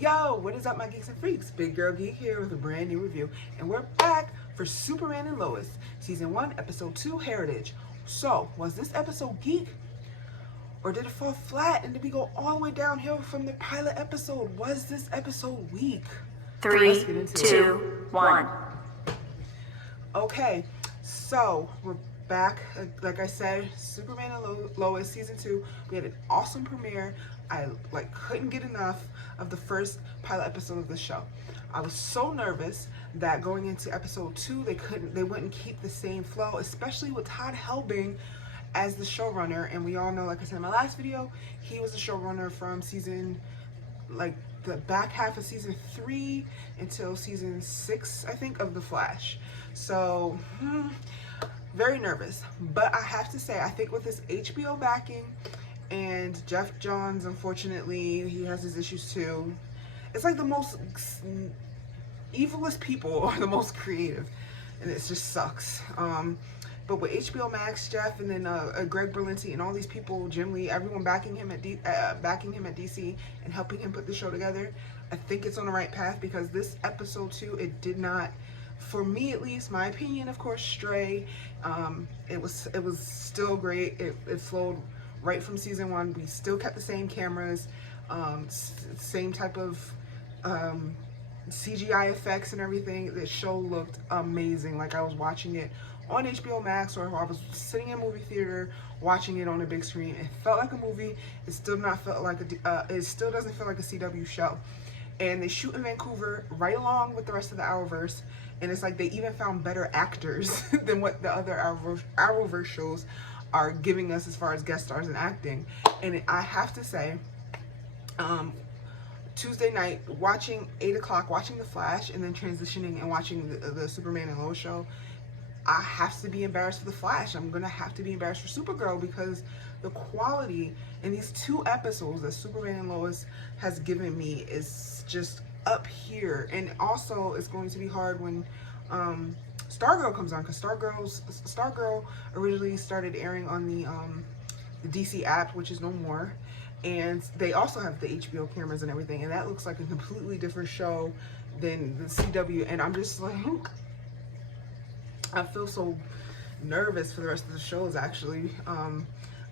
Yo, what is up, my geeks and freaks? Big Girl Geek here with a brand new review, and we're back for Superman and Lois, Season 1, Episode 2, Heritage. So, was this episode geek? Or did it fall flat and did we go all the way downhill from the pilot episode? Was this episode weak? 3, 2, 1. Okay, so we're back. Like I said, Superman and Lois Season 2. We had an awesome premiere. I couldn't get enough of the first pilot episode of the show. I was so nervous that going into episode 2, they wouldn't keep the same flow, especially with Todd Helbing as the showrunner. And we all know, like I said in my last video, he was the showrunner from the back half of season 3 until season 6, I think, of The Flash. So, very nervous. But I have to say, I think with this HBO backing, and Jeff Johns, unfortunately, he has his issues too. It's like the most evilest people are the most creative, and it just sucks. But with HBO Max, Jeff, and then Greg Berlanti, and all these people, Jim Lee, everyone backing him at DC and helping him put the show together, I think it's on the right path, because this episode 2, it did not, for me at least, my opinion, of course, stray. It was still great. It flowed right from season 1. We still kept the same cameras, same type of CGI effects and everything. The show looked amazing, like I was watching it on HBO Max, or if I was sitting in a movie theater watching it on a big screen. It felt like a movie. It still doesn't feel like a CW show. And they shoot in Vancouver right along with the rest of the Arrowverse, and it's like they even found better actors than what the other Arrowverse shows are giving us as far as guest stars and acting. And I have to say, Tuesday night, watching 8 o'clock, watching The Flash, and then transitioning and watching the Superman and Lois show, I have to be embarrassed for The Flash. I'm gonna have to be embarrassed for Supergirl, because the quality in these 2 episodes that Superman and Lois has given me is just up here. And also, it's going to be hard when Stargirl comes on, because Stargirl originally started airing on the DC app, which is no more, and they also have the HBO cameras and everything, and that looks like a completely different show than the CW. And I'm just like, I feel so nervous for the rest of the shows, actually.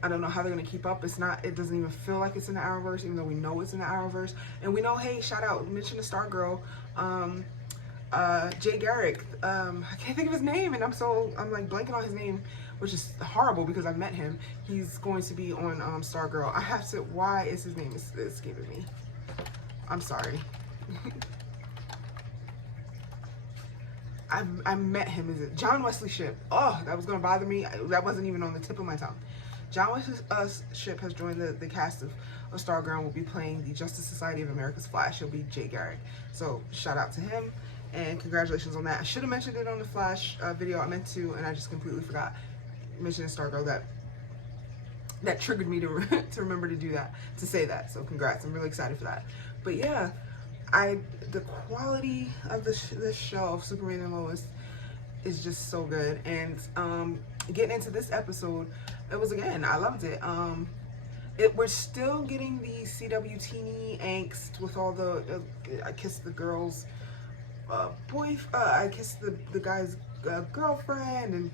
I don't know how they're gonna keep up. It doesn't even feel like it's in the Arrowverse, even though we know it's in the Arrowverse. And we know, hey, shout out, mention the Stargirl, Jay Garrick, I can't think of his name, and I'm like blanking on his name, which is horrible because I've met him. He's going to be on Stargirl. I have to, why is his name escaping me? I'm sorry. I met him. Is it John Wesley Shipp? Oh, that was gonna bother me. That wasn't even on the tip of my tongue. John Wesley Shipp has joined the cast of Stargirl and will be playing the Justice Society of America's Flash. He'll be Jay Garrick. So shout out to him, and congratulations on that. I should have mentioned it on the Flash video. I meant to, and I just completely forgot mentioning Stargirl. That triggered me to remember to do that, to say that. So congrats. I'm really excited for that. But yeah, the quality of this show of Superman and Lois is just so good. And getting into this episode, it was, again, I loved it. We're still getting the CW teeny angst with all the I kissed the girl's I kissed the guy's girlfriend, and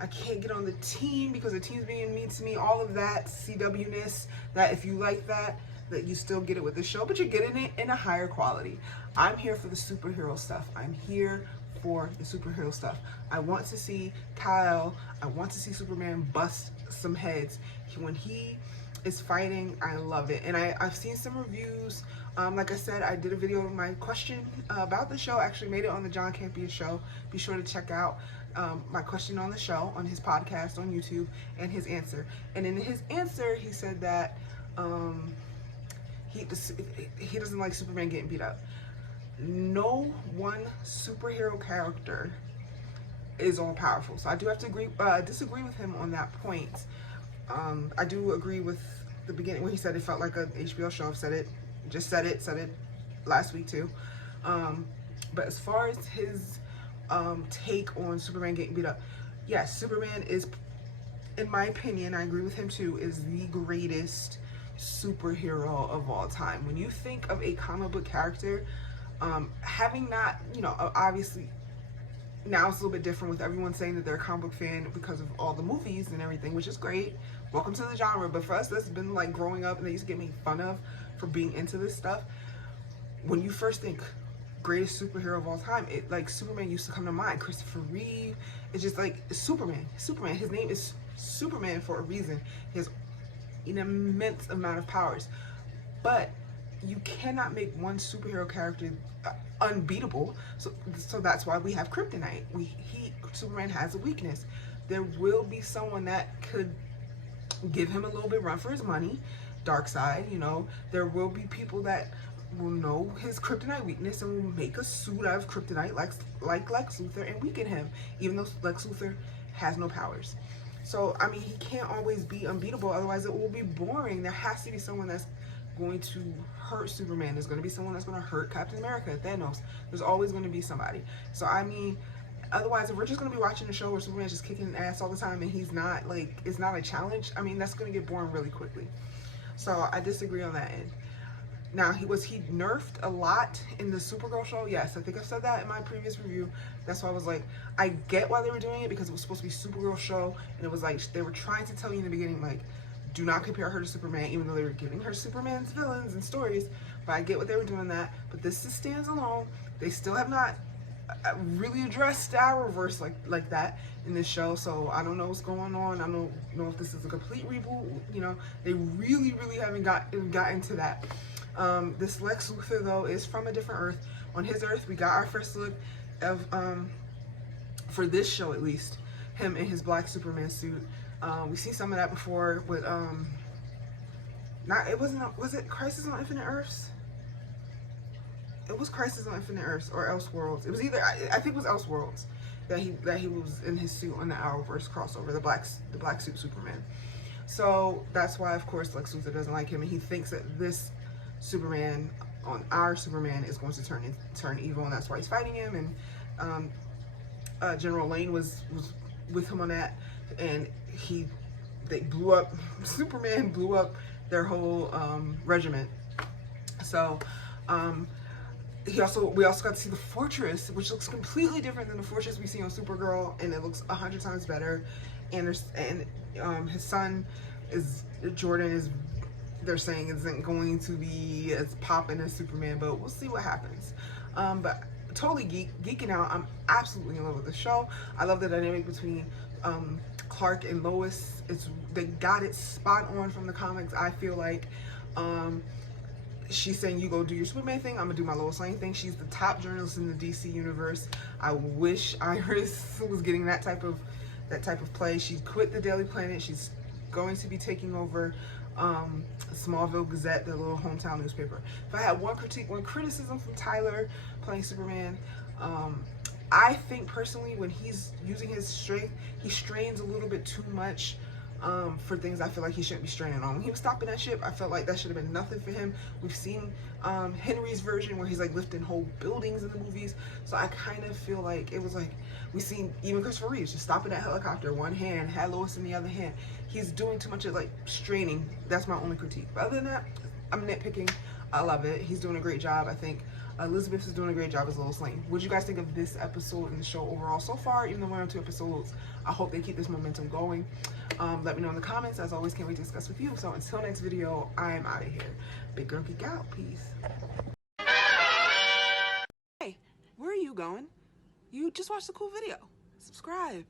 I can't get on the team because the team's being mean to me. All of that CW-ness, that if you like that you still get it with the show, but you're getting it in a higher quality. I'm here for the superhero stuff. I'm here for the superhero stuff. I want to see Kyle. I want to see Superman bust some heads. When he is fighting, I love it. And I've seen some reviews. Like I said, I did a video of my question about the show. Actually made it on the John Campea show. Be sure to check out my question on the show, on his podcast on YouTube, and his answer. And in his answer, he said that he doesn't like Superman getting beat up. No one superhero character is all powerful. So I do have to disagree with him on that point. I do agree with the beginning when he said it felt like a HBO show. I've said it last week too. But as far as his take on Superman getting beat up, yes, Superman is, in my opinion, I agree with him too, is the greatest superhero of all time. When you think of a comic book character, having not, you know, obviously now it's a little bit different with everyone saying that they're a comic book fan because of all the movies and everything, which is great. Welcome to the genre. But for us that's been like growing up and they used to get made fun of for being into this stuff, when you first think greatest superhero of all time, it like Superman used to come to mind. Christopher Reeve. It's just like Superman. His name is Superman for a reason. He has an immense amount of powers, but you cannot make one superhero character unbeatable. So that's why we have kryptonite. Superman has a weakness. There will be someone that could give him a little bit run for his money. Darkseid, you know. There will be people that will know his kryptonite weakness and will make a suit out of kryptonite like Lex Luthor and weaken him, even though Lex Luthor has no powers. So I mean, he can't always be unbeatable, otherwise it will be boring. There has to be someone that's going to hurt Superman. There's going to be someone that's going to hurt Captain America, Thanos. There's always going to be somebody. So I mean, otherwise if we're just going to be watching a show where Superman's just kicking ass all the time and he's not like, it's not a challenge, I mean, that's going to get boring really quickly. So I disagree on that end. Now, was he nerfed a lot in the Supergirl show? Yes, I think I've said that in my previous review. That's why I was like, I get why they were doing it, because it was supposed to be Supergirl show, and it was like, they were trying to tell you in the beginning, like, do not compare her to Superman, even though they were giving her Superman's villains and stories. But I get what they were doing that. But this stands alone. They still have not really addressed Arrowverse like that in this show, so I don't know what's going on. I don't know if this is a complete reboot. You know, they really haven't gotten to that. This Lex Luthor though is from a different Earth. On his Earth, we got our first look of, for this show at least, him in his black Superman suit. We see some of that before with was it Crisis on Infinite Earths? It was Crisis on Infinite Earths or Elseworlds. It was either, I think it was Elseworlds that he was in his suit on the Arrowverse crossover, the black suit Superman. So that's why of course Lex Luthor doesn't like him, and he thinks that this Superman, on our Superman, is going to turn evil, and that's why he's fighting him. And General Lane was with him on that, and Superman blew up their whole regiment. So we also got to see the fortress, which looks completely different than the fortress we see on Supergirl, and it looks 100 times better. And his son Jordan they're saying isn't going to be as poppin' as Superman, but we'll see what happens. But totally geeking out. I'm absolutely in love with the show. I love the dynamic between Clark and Lois. They got it spot on from the comics. I feel like she's saying, you go do your Superman thing, I'm gonna do my Lois Lane thing. She's the top journalist in the DC universe. I wish Iris was getting that type of play. She quit the Daily Planet. She's going to be taking over Smallville Gazette, their little hometown newspaper. If I had one criticism from Tyler playing Superman, I think personally when he's using his strength, he strains a little bit too much for things I feel like he shouldn't be straining on. When he was stopping that ship, I felt like that should have been nothing for him. We've seen Henry's version where he's like lifting whole buildings in the movies, so I kind of feel like it was like, we seen even Christopher Reeve just stopping that helicopter, one hand, had Lois in the other hand. He's doing too much of like straining. That's my only critique. But other than that, I'm nitpicking. I love it. He's doing a great job. I think Elizabeth is doing a great job as Lois Lane. What do you guys think of this episode and the show overall so far? Even though we're on 2 episodes, I hope they keep this momentum going. Let me know in the comments. As always, can't wait to discuss with you. So until next video, I am out of here. Big Girl Geek out. Peace. Hey, where are you going? You just watched a cool video. Subscribe.